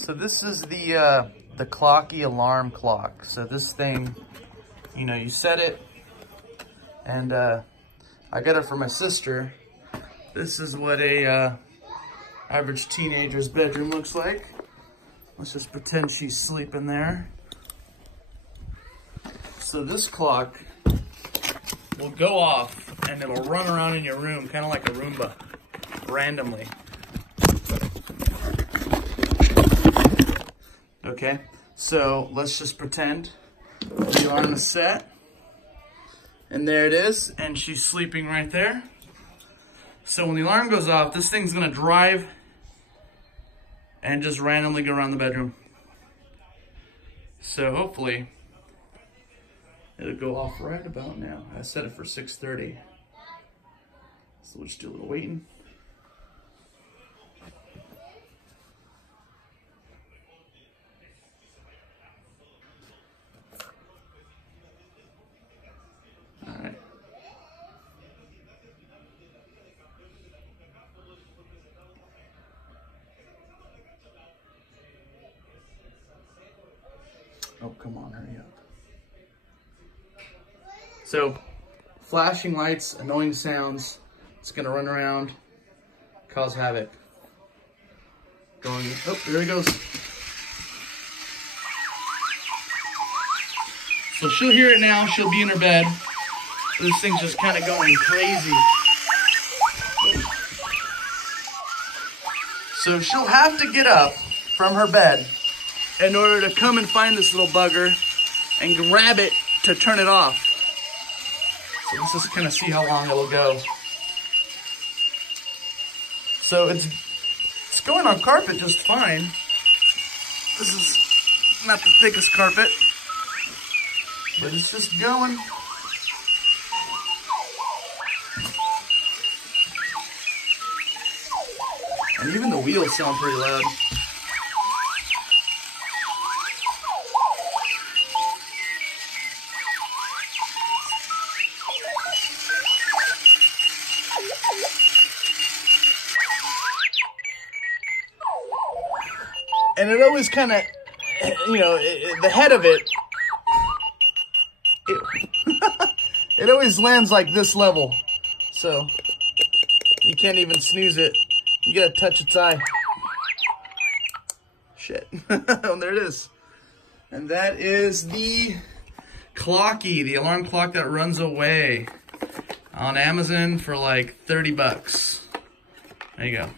So this is the Clocky alarm clock. So this thing, you know, you set it, and I got it for my sister. This is what a average teenager's bedroom looks like. Let's just pretend she's sleeping there. So this clock will go off and it'll run around in your room, kind of like a Roomba, randomly. Okay, so let's just pretend the alarm is set. And there it is, and she's sleeping right there. So when the alarm goes off, this thing's gonna drive and just randomly go around the bedroom. So hopefully, it'll go off right about now. I set it for 6:30. So we'll just do a little waiting. All right. Oh, come on, hurry up. So, flashing lights, annoying sounds. It's gonna run around, cause havoc. Going, oh, there he goes. So she'll hear it now, she'll be in her bed. This thing's just kind of going crazy. So she'll have to get up from her bed in order to come and find this little bugger and grab it to turn it off. So let's just kind of see how long it'll go. So it's going on carpet just fine. This is not the thickest carpet, but it's just going. And even the wheels sound pretty loud. And it always kind of, you know, the head of it, it always lands like this level. So you can't even snooze it. You gotta touch its eye. Shit. Oh, there it is. And that is the Clocky, the alarm clock that runs away, on Amazon for like 30 bucks. There you go.